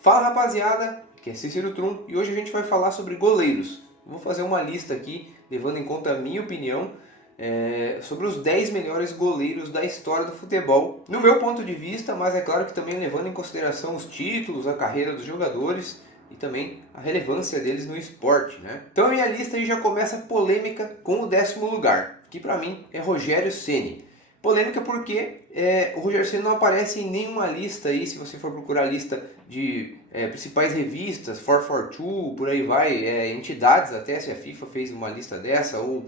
Fala rapaziada, aqui é Cícero Trum e hoje a gente vai falar sobre goleiros. Vou fazer uma lista aqui, levando em conta a minha opinião, sobre os 10 melhores goleiros da história do futebol. No meu ponto de vista, mas é claro que também levando em consideração os títulos, a carreira dos jogadores e também a relevância deles no esporte, né? Então a minha lista aí já começa polêmica com o 10º lugar, que para mim é Rogério Ceni. Polêmica porque o Rogério Ceni não aparece em nenhuma lista aí, se você for procurar a lista de principais revistas, 442, por aí vai, entidades, até se a FIFA fez uma lista dessa, ou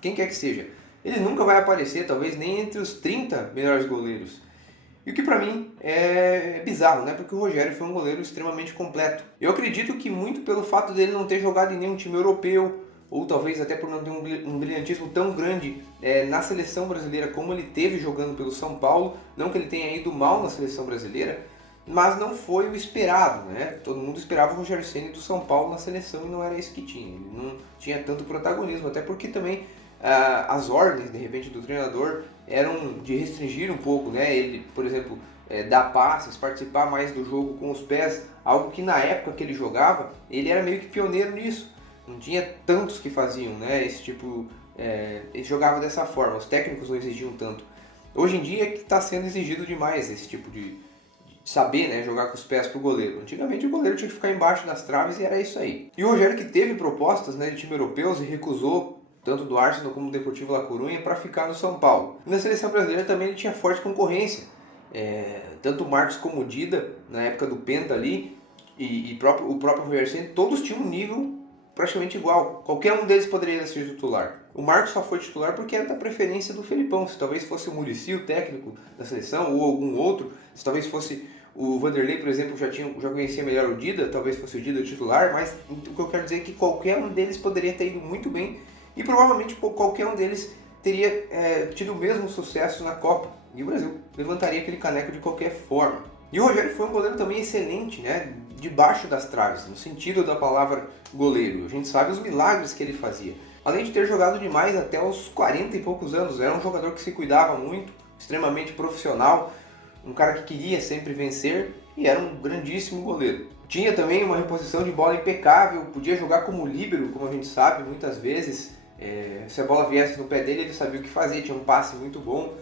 quem quer que seja. Ele nunca vai aparecer, talvez nem entre os 30 melhores goleiros. E o que pra mim é bizarro, né? Porque o Rogério foi um goleiro extremamente completo. Eu acredito que muito pelo fato dele não ter jogado em nenhum time europeu, ou talvez até por não ter um brilhantismo tão grande na seleção brasileira como ele teve jogando pelo São Paulo. Não que ele tenha ido mal na seleção brasileira, mas não foi o esperado, né? Todo mundo esperava o Rogério Ceni do São Paulo na seleção e não era isso que tinha. Ele não tinha tanto protagonismo, até porque também as ordens, de repente, do treinador eram de restringir um pouco, né? Ele, por exemplo, dar passes, participar mais do jogo com os pés, algo que na época que ele jogava, ele era meio que pioneiro nisso. Não tinha tantos que faziam, né? Esse tipo, ele jogava dessa forma, os técnicos não exigiam tanto. Hoje em dia é que está sendo exigido demais esse tipo de saber, né, jogar com os pés pro goleiro. Antigamente o goleiro tinha que ficar embaixo das traves e era isso aí. E o Rogério, que teve propostas, né, de time europeus e recusou tanto do Arsenal como do Deportivo La Coruña para ficar no São Paulo. E na seleção brasileira também ele tinha forte concorrência. Tanto o Marcos como o Dida, na época do Penta ali, e o próprio Rogério Ceni, todos tinham um nível praticamente igual. Qualquer um deles poderia ser titular. O Marcos só foi titular porque era da preferência do Felipão. Se talvez fosse o Muricy, o técnico da seleção, ou algum outro, se talvez fosse o Vanderlei, por exemplo, já conhecia melhor o Dida, talvez fosse o Dida o titular, mas o que eu quero dizer é que qualquer um deles poderia ter ido muito bem e provavelmente qualquer um deles teria tido o mesmo sucesso na Copa. E o Brasil levantaria aquele caneco de qualquer forma. E o Rogério foi um goleiro também excelente, né? Debaixo das traves, no sentido da palavra goleiro. A gente sabe os milagres que ele fazia. Além de ter jogado demais até os 40 e poucos anos, era um jogador que se cuidava muito, extremamente profissional, um cara que queria sempre vencer e era um grandíssimo goleiro. Tinha também uma reposição de bola impecável, podia jogar como líbero, como a gente sabe, muitas vezes. Se a bola viesse no pé dele, ele sabia o que fazer, tinha um passe muito bom.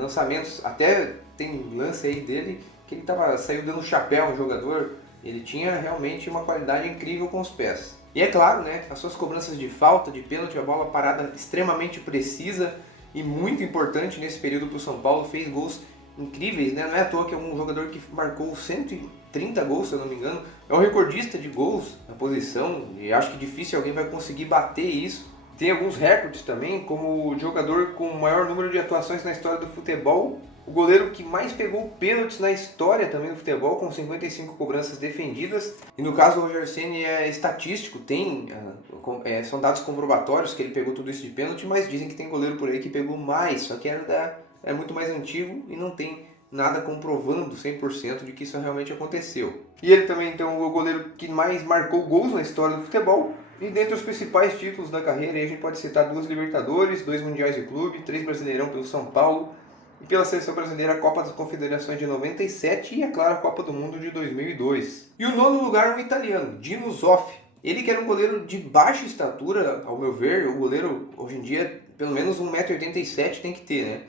Lançamentos, até tem lance aí dele que ele saiu dando chapéu no jogador. Ele tinha realmente uma qualidade incrível com os pés. E é claro, né, as suas cobranças de falta, de pênalti, a bola parada extremamente precisa e muito importante nesse período para o São Paulo, fez gols incríveis, né? Não é à toa que é um jogador que marcou 130 gols, se eu não me engano. É o recordista de gols na posição e acho que difícil alguém vai conseguir bater isso. Tem alguns recordes também, como o jogador com o maior número de atuações na história do futebol, o goleiro que mais pegou pênaltis na história também do futebol, com 55 cobranças defendidas. E no caso do Rogério Ceni é estatístico, são dados comprobatórios que ele pegou tudo isso de pênalti, mas dizem que tem goleiro por aí que pegou mais, só que é muito mais antigo e não tem nada comprovando 100% de que isso realmente aconteceu. E ele também, então, é o goleiro que mais marcou gols na história do futebol. E dentre os principais títulos da carreira, a gente pode citar 2 Libertadores, 2 Mundiais de Clube, 3 Brasileirão pelo São Paulo e pela Seleção Brasileira a Copa das Confederações de 97 e, é claro, a Copa do Mundo de 2002. E o 9º lugar é um italiano, Dino Zoff. Ele que era um goleiro de baixa estatura, ao meu ver, o goleiro hoje em dia pelo menos 1,87 m tem que ter, né?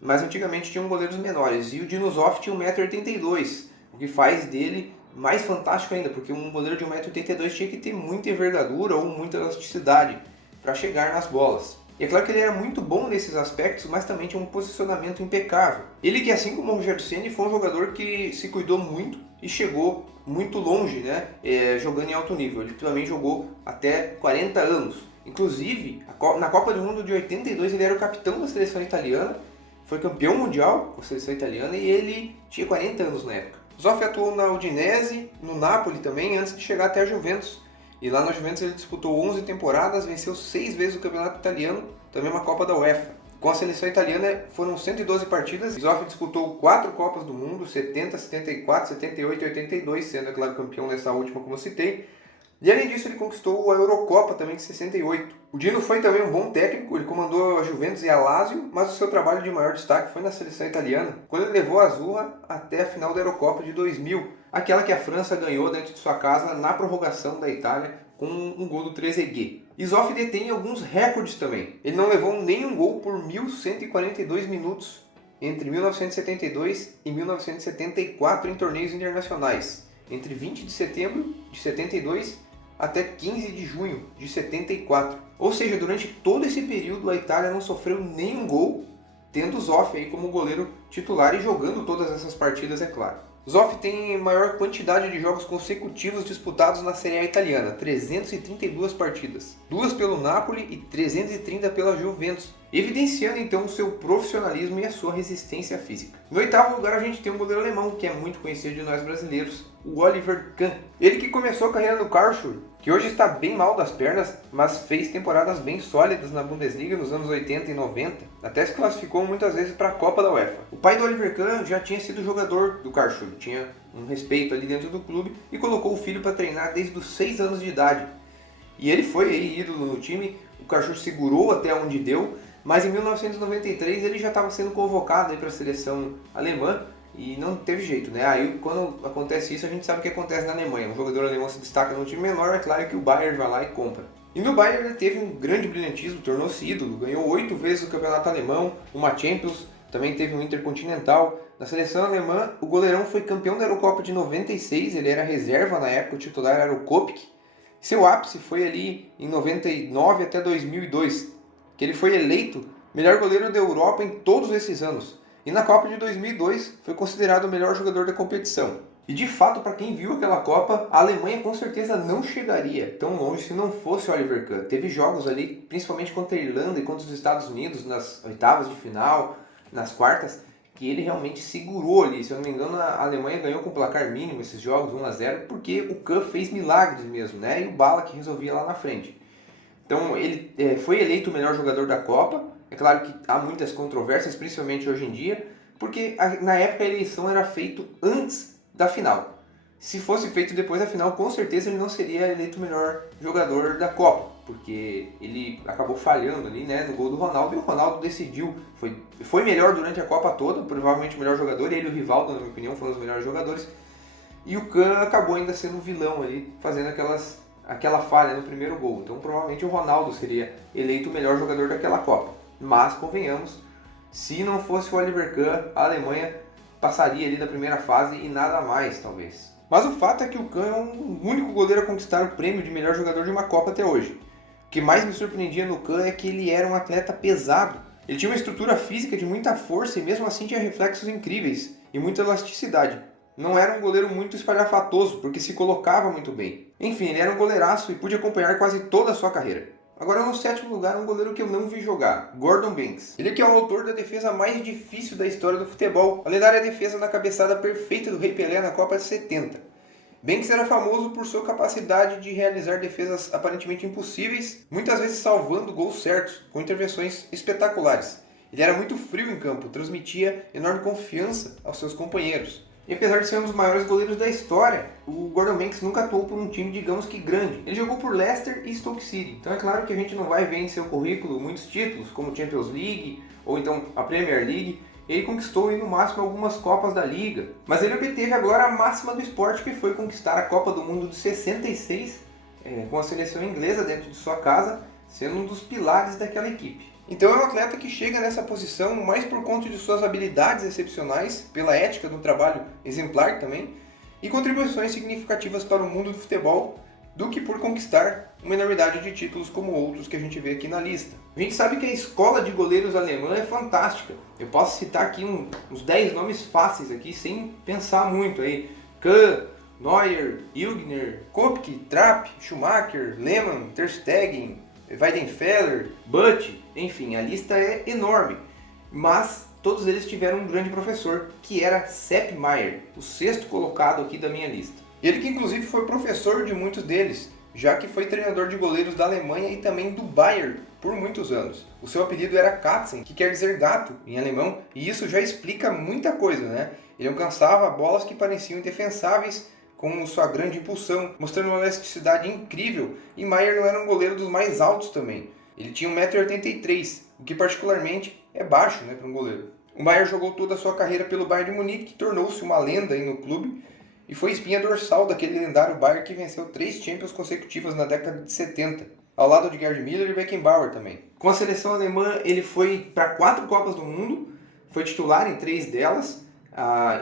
Mas antigamente tinham goleiros menores e o Dino Zoff tinha 1,82 m, o que faz dele mais fantástico ainda, porque um goleiro de 1,82 m tinha que ter muita envergadura ou muita elasticidade para chegar nas bolas. E é claro que ele era muito bom nesses aspectos, mas também tinha um posicionamento impecável. Ele que, assim como o Rogério Ceni, foi um jogador que se cuidou muito e chegou muito longe, né, jogando em alto nível. Ele também jogou até 40 anos. Inclusive, na Copa do Mundo de 82 ele era o capitão da seleção italiana, foi campeão mundial com a seleção italiana e ele tinha 40 anos na época. Zoff atuou na Udinese, no Napoli também, antes de chegar até a Juventus. E lá na Juventus ele disputou 11 temporadas, venceu 6 vezes o campeonato italiano, também uma Copa da UEFA. Com a seleção italiana foram 112 partidas, Zoff disputou 4 Copas do Mundo, 70, 74, 78 e 82, sendo, é claro, campeão nessa última como eu citei. E além disso ele conquistou a Eurocopa também de 68. O Dino foi também um bom técnico, ele comandou a Juventus e a Lazio, mas o seu trabalho de maior destaque foi na seleção italiana, quando ele levou a Azzurra até a final da Eurocopa de 2000, aquela que a França ganhou dentro de sua casa na prorrogação da Itália com um gol do Trezeguet. E Zoff detém alguns recordes também. Ele não levou nenhum gol por 1.142 minutos entre 1972 e 1974 em torneios internacionais, entre 20 de setembro de 72 até 15 de junho de 74. Ou seja, durante todo esse período a Itália não sofreu nenhum gol, tendo Zoff aí como goleiro titular e jogando todas essas partidas, é claro. Zoff tem maior quantidade de jogos consecutivos disputados na Série A italiana, 332 partidas, 2 pelo Napoli e 330 pela Juventus, evidenciando então o seu profissionalismo e a sua resistência física. No oitavo lugar a gente tem um goleiro alemão que é muito conhecido de nós brasileiros, o Oliver Kahn. Ele que começou a carreira no Karlsruhe, que hoje está bem mal das pernas, mas fez temporadas bem sólidas na Bundesliga nos anos 80 e 90, até se classificou muitas vezes para a Copa da UEFA. O pai do Oliver Kahn já tinha sido jogador do Karlsruhe, tinha um respeito ali dentro do clube e colocou o filho para treinar desde os 6 anos de idade. E ele foi aí ídolo no time, o Karlsruhe segurou até onde deu, mas em 1993 ele já estava sendo convocado para a seleção alemã e não teve jeito, né? Aí quando acontece isso a gente sabe o que acontece na Alemanha. Um jogador alemão se destaca no time menor, é claro que o Bayern vai lá e compra. E no Bayern ele teve um grande brilhantismo, tornou-se ídolo, ganhou 8 vezes o campeonato alemão, uma Champions, também teve um Intercontinental. Na seleção alemã, o goleirão foi campeão da Eurocopa de 96, ele era reserva na época, o titular era o Kopk. Seu ápice foi ali em 99 até 2002, que ele foi eleito melhor goleiro da Europa em todos esses anos. E na Copa de 2002 foi considerado o melhor jogador da competição. E de fato, para quem viu aquela Copa, a Alemanha com certeza não chegaria tão longe se não fosse o Oliver Kahn. Teve jogos ali, principalmente contra a Irlanda e contra os Estados Unidos, nas oitavas de final, nas quartas, que ele realmente segurou ali. Se eu não me engano, a Alemanha ganhou com placar mínimo esses jogos, 1-0, porque o Kahn fez milagres mesmo, né? E o Bala que resolvia lá na frente. Então ele foi eleito o melhor jogador da Copa. É claro que há muitas controvérsias, principalmente hoje em dia, porque na época a eleição era feita antes da final. Se fosse feito depois da final, com certeza ele não seria eleito o melhor jogador da Copa, porque ele acabou falhando ali, né, no gol do Ronaldo, e o Ronaldo decidiu, foi melhor durante a Copa toda, provavelmente o melhor jogador, ele e o Rivaldo, na minha opinião, foram os melhores jogadores, e o Kahn acabou ainda sendo o vilão ali, fazendo aquela falha no primeiro gol. Então provavelmente o Ronaldo seria eleito o melhor jogador daquela Copa. Mas, convenhamos, se não fosse o Oliver Kahn, a Alemanha passaria ali da primeira fase e nada mais, talvez. Mas o fato é que o Kahn é o único goleiro a conquistar o prêmio de melhor jogador de uma Copa até hoje. O que mais me surpreendia no Kahn é que ele era um atleta pesado. Ele tinha uma estrutura física de muita força e mesmo assim tinha reflexos incríveis e muita elasticidade. Não era um goleiro muito espalhafatoso, porque se colocava muito bem. Enfim, ele era um goleiraço e pude acompanhar quase toda a sua carreira. Agora no sétimo lugar, um goleiro que eu não vi jogar, Gordon Banks. Ele que é o autor da defesa mais difícil da história do futebol, a lendária defesa na cabeçada perfeita do Rei Pelé na Copa de 70. Banks era famoso por sua capacidade de realizar defesas aparentemente impossíveis, muitas vezes salvando gols certos, com intervenções espetaculares. Ele era muito frio em campo, transmitia enorme confiança aos seus companheiros. E apesar de ser um dos maiores goleiros da história, o Gordon Banks nunca atuou por um time, digamos que grande. Ele jogou por Leicester e Stoke City. Então é claro que a gente não vai ver em seu currículo muitos títulos, como Champions League ou então a Premier League. Ele conquistou no máximo algumas Copas da Liga. Mas ele obteve agora a máxima do esporte, que foi conquistar a Copa do Mundo de 66, com a seleção inglesa dentro de sua casa, sendo um dos pilares daquela equipe. Então é um atleta que chega nessa posição mais por conta de suas habilidades excepcionais, pela ética do trabalho exemplar também, e contribuições significativas para o mundo do futebol, do que por conquistar uma enormidade de títulos como outros que a gente vê aqui na lista. A gente sabe que a escola de goleiros alemã é fantástica. Eu posso citar aqui uns 10 nomes fáceis aqui, sem pensar muito aí. Kahn, Neuer, Ilgner, Kopke, Trapp, Schumacher, Lehmann, Ter Stegen, Weidenfeller, Butt, enfim, a lista é enorme, mas todos eles tiveram um grande professor, que era Sepp Maier, o sexto colocado aqui da minha lista. Ele que inclusive foi professor de muitos deles, já que foi treinador de goleiros da Alemanha e também do Bayern por muitos anos. O seu apelido era Katzen, que quer dizer gato em alemão, e isso já explica muita coisa, né? Ele alcançava bolas que pareciam indefensáveis, com sua grande impulsão, mostrando uma elasticidade incrível, e Maier não era um goleiro dos mais altos também. Ele tinha 1,83 m, o que particularmente é baixo, né, para um goleiro. O Maier jogou toda a sua carreira pelo Bayern de Munique, que tornou-se uma lenda aí no clube, e foi espinha dorsal daquele lendário Bayern que venceu 3 Champions consecutivas na década de 70, ao lado de Gerd Müller e Beckenbauer também. Com a seleção alemã ele foi para 4 Copas do Mundo, foi titular em 3 delas,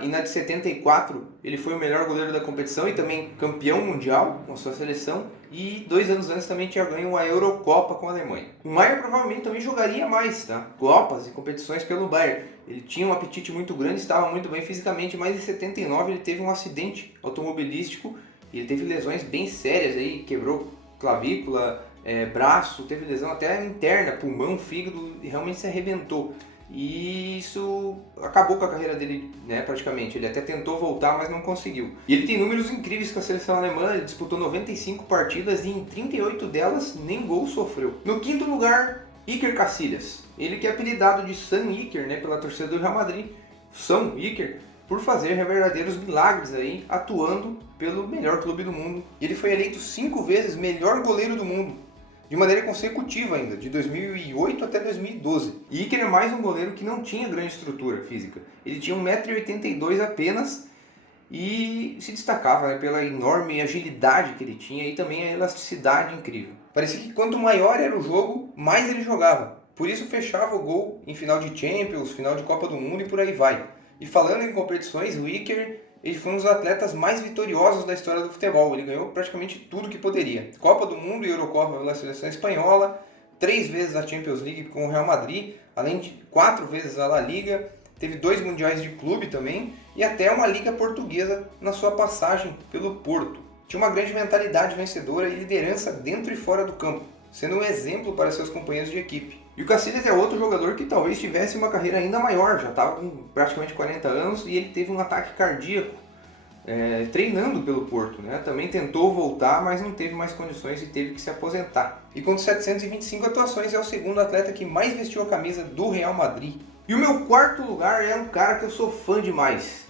e na de 74 ele foi o melhor goleiro da competição e também campeão mundial com a sua seleção, e 2 anos antes também tinha ganho a Eurocopa com a Alemanha. O Maier provavelmente também jogaria mais, tá? Copas e competições pelo Bayern. Ele tinha um apetite muito grande, estava muito bem fisicamente, mas em 79 ele teve um acidente automobilístico e ele teve lesões bem sérias aí, quebrou clavícula, braço, teve lesão até interna, pulmão, fígado, e realmente se arrebentou. E isso acabou com a carreira dele, né, praticamente. Ele até tentou voltar, mas não conseguiu. E ele tem números incríveis com a seleção alemã. Ele disputou 95 partidas e em 38 delas nem gol sofreu. No quinto lugar, Iker Casillas. Ele que é apelidado de San Iker, né, pela torcida do Real Madrid, São Iker, por fazer verdadeiros milagres aí, atuando pelo melhor clube do mundo. Ele foi eleito 5 vezes melhor goleiro do mundo, de maneira consecutiva ainda, de 2008 até 2012. E Iker é mais um goleiro que não tinha grande estrutura física. Ele tinha 1,82 m apenas e se destacava, né, pela enorme agilidade que ele tinha e também a elasticidade incrível. Parecia que quanto maior era o jogo, mais ele jogava. Por isso fechava o gol em final de Champions, final de Copa do Mundo e por aí vai. E falando em competições, o Iker ele foi um dos atletas mais vitoriosos da história do futebol. Ele ganhou praticamente tudo que poderia. Copa do Mundo e Eurocopa pela seleção espanhola, 3 vezes a Champions League com o Real Madrid, além de 4 vezes a La Liga, teve 2 mundiais de clube também e até uma liga portuguesa na sua passagem pelo Porto. Tinha uma grande mentalidade vencedora e liderança dentro e fora do campo, sendo um exemplo para seus companheiros de equipe. E o Casillas é outro jogador que talvez tivesse uma carreira ainda maior, já estava com praticamente 40 anos e ele teve um ataque cardíaco treinando pelo Porto, né? Também tentou voltar, mas não teve mais condições e teve que se aposentar. E com 725 atuações é o segundo atleta que mais vestiu a camisa do Real Madrid. E o meu quarto lugar é um cara que eu sou fã demais,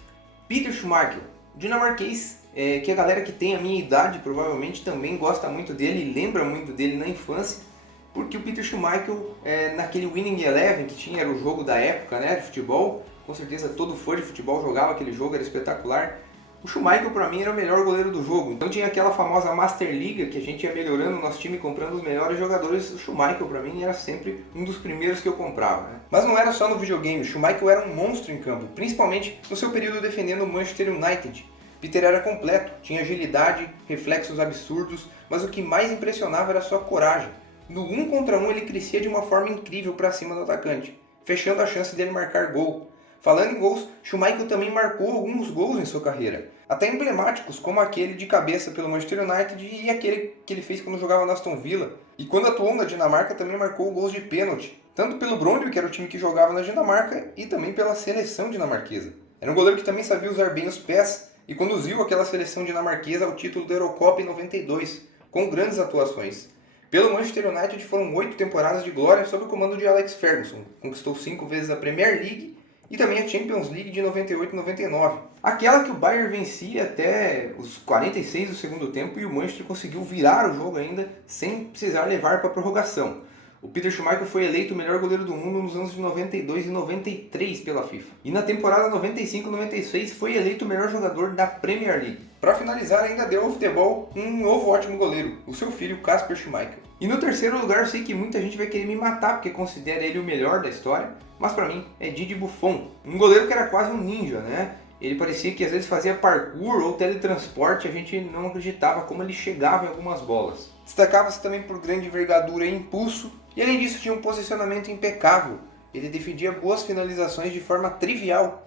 Peter Schmeichel, dinamarquês, que a galera que tem a minha idade provavelmente também gosta muito dele e lembra muito dele na infância. Porque o Peter Schmeichel, naquele Winning Eleven que tinha, era o jogo da época, né, de futebol, com certeza todo fã de futebol jogava aquele jogo, era espetacular. O Schmeichel para mim era o melhor goleiro do jogo, então tinha aquela famosa Master Liga que a gente ia melhorando o nosso time comprando os melhores jogadores. O Schmeichel para mim era sempre um dos primeiros que eu comprava, né? Mas não era só no videogame, o Schmeichel era um monstro em campo, principalmente no seu período defendendo o Manchester United. Peter era completo, tinha agilidade, reflexos absurdos, mas o que mais impressionava era a sua coragem. No 1 contra 1 ele crescia de uma forma incrível para cima do atacante, fechando a chance dele marcar gol. Falando em gols, Schmeichel também marcou alguns gols em sua carreira, até emblemáticos como aquele de cabeça pelo Manchester United e aquele que ele fez quando jogava na Aston Villa. E quando atuou na Dinamarca também marcou gols de pênalti, tanto pelo Brøndby, que era o time que jogava na Dinamarca, e também pela seleção dinamarquesa. Era um goleiro que também sabia usar bem os pés e conduziu aquela seleção dinamarquesa ao título da Eurocopa em 92, com grandes atuações. Pelo Manchester United foram 8 temporadas de glória sob o comando de Alex Ferguson. Conquistou 5 vezes a Premier League e também a Champions League de 98 e 99. Aquela que o Bayern vencia até os 46 do segundo tempo e o Manchester conseguiu virar o jogo ainda sem precisar levar para a prorrogação. O Peter Schmeichel foi eleito o melhor goleiro do mundo nos anos de 92 e 93 pela FIFA. E na temporada 95-96 foi eleito o melhor jogador da Premier League. Para finalizar, ainda deu ao futebol um novo ótimo goleiro, o seu filho Kasper Schmeichel. E no terceiro lugar eu sei que muita gente vai querer me matar porque considera ele o melhor da história, mas para mim é Didier Buffon. Um goleiro que era quase um ninja, né? Ele parecia que às vezes fazia parkour ou teletransporte, a gente não acreditava como ele chegava em algumas bolas. Destacava-se também por grande envergadura e impulso, e além disso tinha um posicionamento impecável. Ele defendia boas finalizações de forma trivial.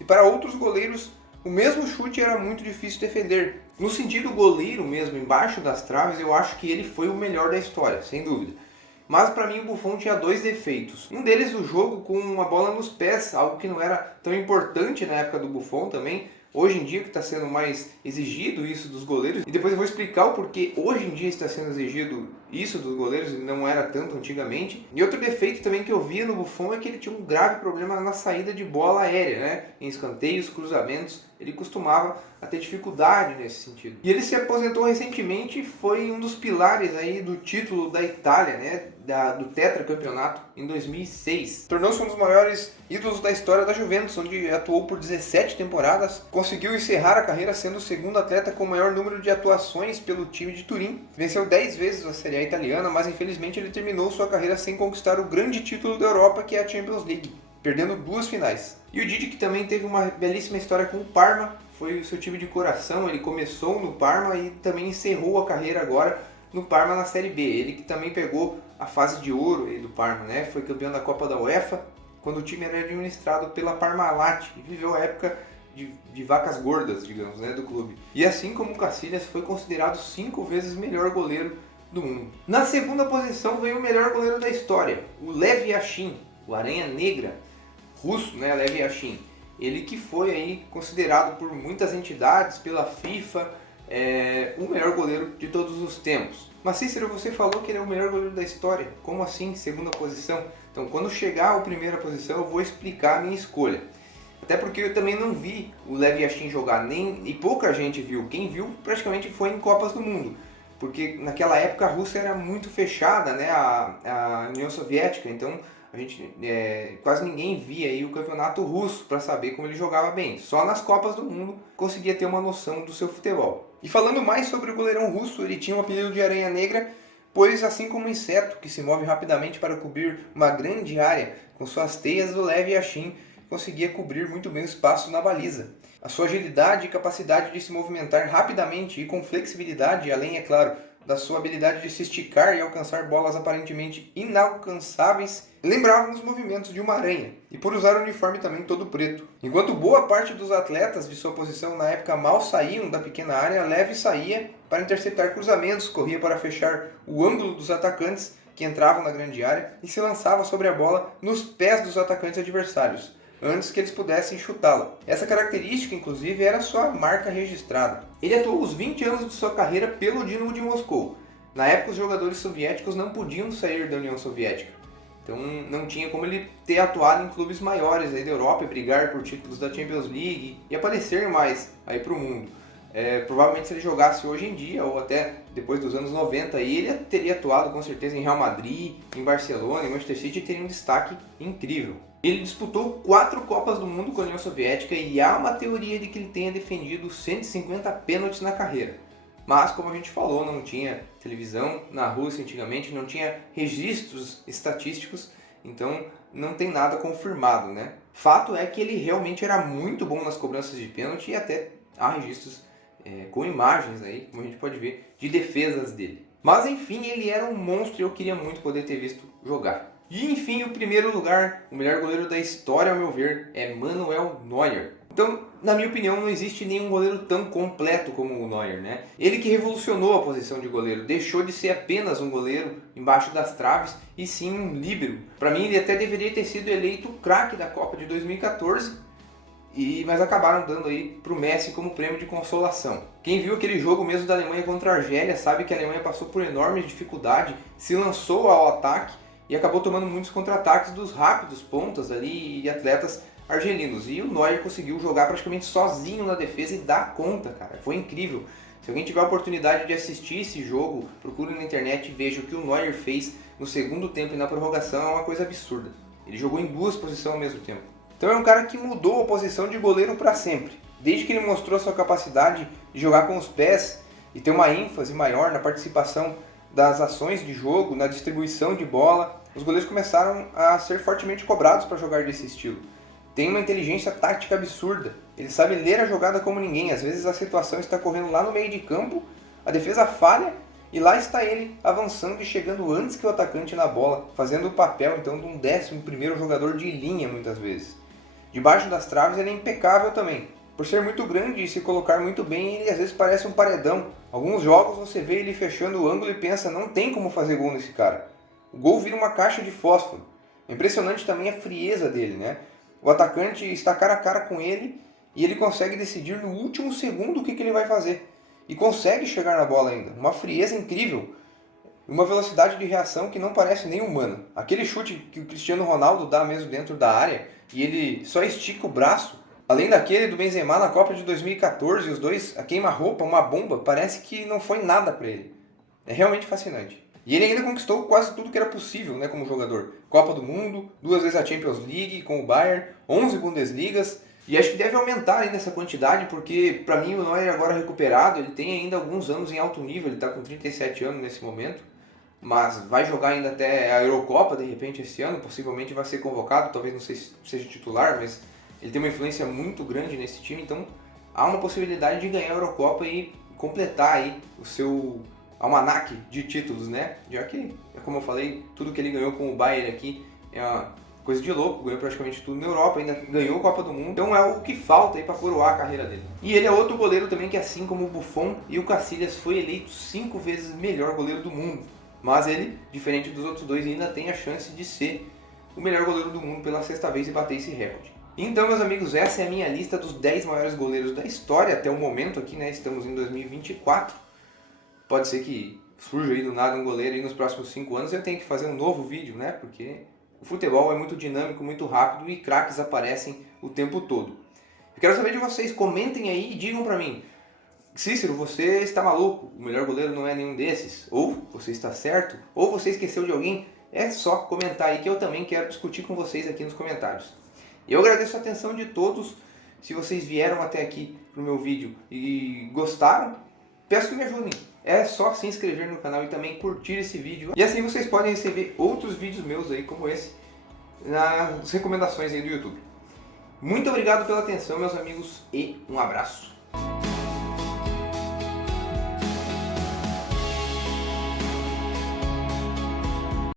E para outros goleiros, o mesmo chute era muito difícil defender. No sentido goleiro mesmo, embaixo das traves, eu acho que ele foi o melhor da história, sem dúvida. Mas para mim o Buffon tinha 2 defeitos. Um deles o jogo com uma bola nos pés, algo que não era tão importante na época do Buffon também. Hoje em dia que está sendo mais exigido isso dos goleiros. E depois eu vou explicar o porquê hoje em dia está sendo exigido isso dos goleiros, não era tanto antigamente. E outro defeito também que eu via no Buffon é que ele tinha um grave problema na saída de bola aérea, né? Em escanteios, cruzamentos, ele costumava a ter dificuldade nesse sentido. E ele se aposentou recentemente e foi um dos pilares aí do título da Itália, né? Do tetracampeonato em 2006. Tornou-se um dos maiores ídolos da história da Juventus, onde atuou por 17 temporadas. Conseguiu encerrar a carreira sendo o segundo atleta com o maior número de atuações pelo time de Turim. Venceu 10 vezes a Série A italiana, mas infelizmente ele terminou sua carreira sem conquistar o grande título da Europa, que é a Champions League, perdendo 2 finais. E o Didi, que também teve uma belíssima história com o Parma, foi o seu time de coração. Ele começou no Parma e também encerrou a carreira agora no Parma na Série B. Ele que também pegou a fase de ouro aí do Parma, né? Foi campeão da Copa da UEFA, quando o time era administrado pela Parmalat, e viveu a época de vacas gordas, digamos, né, do clube. E assim como o Casillas, foi considerado 5 vezes melhor goleiro do mundo. Na segunda posição veio o melhor goleiro da história, o Lev Yashin, o Aranha Negra, russo, né, Lev Yashin. Ele que foi aí considerado por muitas entidades, pela FIFA, o melhor goleiro de todos os tempos. Mas Cícero, você falou que ele é o melhor goleiro da história. Como assim, segunda posição? Então, quando chegar à primeira posição, eu vou explicar a minha escolha. Até porque eu também não vi o Lev Yashin jogar, e pouca gente viu. Quem viu praticamente foi em Copas do Mundo. Porque naquela época a Rússia era muito fechada, né, a União Soviética. Então, a gente quase ninguém via aí o campeonato russo para saber como ele jogava bem. Só nas Copas do Mundo conseguia ter uma noção do seu futebol. E falando mais sobre o goleirão russo, ele tinha o apelido de Aranha Negra, pois assim como um inseto que se move rapidamente para cobrir uma grande área com suas teias, o Lev Yashin conseguia cobrir muito bem o espaço na baliza. A sua agilidade e capacidade de se movimentar rapidamente e com flexibilidade, além, é claro, da sua habilidade de se esticar e alcançar bolas aparentemente inalcançáveis, lembravam os movimentos de uma aranha, e por usar o uniforme também todo preto. Enquanto boa parte dos atletas de sua posição na época mal saíam da pequena área, Lev saía para interceptar cruzamentos, corria para fechar o ângulo dos atacantes que entravam na grande área e se lançava sobre a bola nos pés dos atacantes adversários, antes que eles pudessem chutá-la. Essa característica, inclusive, era sua marca registrada. Ele atuou os 20 anos de sua carreira pelo Dinamo de Moscou. Na época, os jogadores soviéticos não podiam sair da União Soviética. Então, não tinha como ele ter atuado em clubes maiores aí da Europa e brigar por títulos da Champions League e aparecer mais aí para o mundo. Provavelmente, se ele jogasse hoje em dia, ou até depois dos anos 90, aí, ele teria atuado com certeza em Real Madrid, em Barcelona, em Manchester City, e teria um destaque incrível. Ele disputou 4 Copas do Mundo com a União Soviética e há uma teoria de que ele tenha defendido 150 pênaltis na carreira. Mas, como a gente falou, não tinha televisão na Rússia antigamente, não tinha registros estatísticos, então não tem nada confirmado, né? Fato é que ele realmente era muito bom nas cobranças de pênalti e até há registros com imagens aí, como a gente pode ver, de defesas dele. Mas enfim, ele era um monstro e eu queria muito poder ter visto jogar. E enfim, o primeiro lugar, o melhor goleiro da história, ao meu ver, é Manuel Neuer. Então, na minha opinião, não existe nenhum goleiro tão completo como o Neuer, né? Ele que revolucionou a posição de goleiro, deixou de ser apenas um goleiro embaixo das traves e sim um líbero. Para mim, ele até deveria ter sido eleito o craque da Copa de 2014, mas acabaram dando aí pro Messi como prêmio de consolação. Quem viu aquele jogo mesmo da Alemanha contra a Argélia sabe que a Alemanha passou por enorme dificuldade, se lançou ao ataque e acabou tomando muitos contra-ataques dos rápidos pontas ali e atletas argelinos. E o Neuer conseguiu jogar praticamente sozinho na defesa e dar conta, cara. Foi incrível. Se alguém tiver a oportunidade de assistir esse jogo, procure na internet e veja o que o Neuer fez no segundo tempo e na prorrogação, é uma coisa absurda. Ele jogou em 2 posições ao mesmo tempo. Então é um cara que mudou a posição de goleiro para sempre. Desde que ele mostrou sua capacidade de jogar com os pés e ter uma ênfase maior na participação das ações de jogo, na distribuição de bola, os goleiros começaram a ser fortemente cobrados para jogar desse estilo. Tem uma inteligência tática absurda, ele sabe ler a jogada como ninguém. Às vezes a situação está correndo lá no meio de campo, a defesa falha e lá está ele avançando e chegando antes que o atacante na bola, fazendo o papel então de um 11º jogador de linha muitas vezes. Debaixo das traves ele é impecável também. Por ser muito grande e se colocar muito bem, ele às vezes parece um paredão. Alguns jogos você vê ele fechando o ângulo e pensa, não tem como fazer gol nesse cara. O gol vira uma caixa de fósforo. É impressionante também a frieza dele, né? O atacante está cara a cara com ele e ele consegue decidir no último segundo o que ele vai fazer. E consegue chegar na bola ainda. Uma frieza incrível. uma velocidade de reação que não parece nem humana. Aquele chute que o Cristiano Ronaldo dá mesmo dentro da área e ele só estica o braço, além daquele do Benzema na Copa de 2014, os dois a queima-roupa, uma bomba, parece que não foi nada para ele. É realmente fascinante. E ele ainda conquistou quase tudo que era possível, né, como jogador. Copa do Mundo, 2 vezes a Champions League com o Bayern, 11 Bundesligas. E acho que deve aumentar ainda essa quantidade, porque para mim o Neuer agora recuperado, ele tem ainda alguns anos em alto nível, ele está com 37 anos nesse momento. Mas vai jogar ainda até a Eurocopa, de repente, esse ano, possivelmente vai ser convocado, talvez não seja titular, mas ele tem uma influência muito grande nesse time, então há uma possibilidade de ganhar a Eurocopa e completar aí o seu almanaque de títulos, né? Já que, como eu falei, tudo que ele ganhou com o Bayern aqui é uma coisa de louco, ganhou praticamente tudo na Europa, ainda ganhou a Copa do Mundo, então é o que falta aí para coroar a carreira dele. E ele é outro goleiro também que, assim como o Buffon e o Casillas, foi eleito 5 vezes melhor goleiro do mundo. Mas ele, diferente dos outros dois, ainda tem a chance de ser o melhor goleiro do mundo pela 6ª vez e bater esse recorde. Então, meus amigos, essa é a minha lista dos 10 maiores goleiros da história até o momento aqui, né? Estamos em 2024. Pode ser que surja aí do nada um goleiro aí nos próximos 5 anos e eu tenho que fazer um novo vídeo, né? Porque o futebol é muito dinâmico, muito rápido e craques aparecem o tempo todo. Eu quero saber de vocês, comentem aí e digam pra mim: Cícero, você está maluco, o melhor goleiro não é nenhum desses. Ou você está certo, ou você esqueceu de alguém. É só comentar aí que eu também quero discutir com vocês aqui nos comentários. Eu agradeço a atenção de todos. Se vocês vieram até aqui pro meu vídeo e gostaram, peço que me ajudem. É só se inscrever no canal e também curtir esse vídeo. E assim vocês podem receber outros vídeos meus aí como esse nas recomendações aí do YouTube. Muito obrigado pela atenção, meus amigos, e um abraço.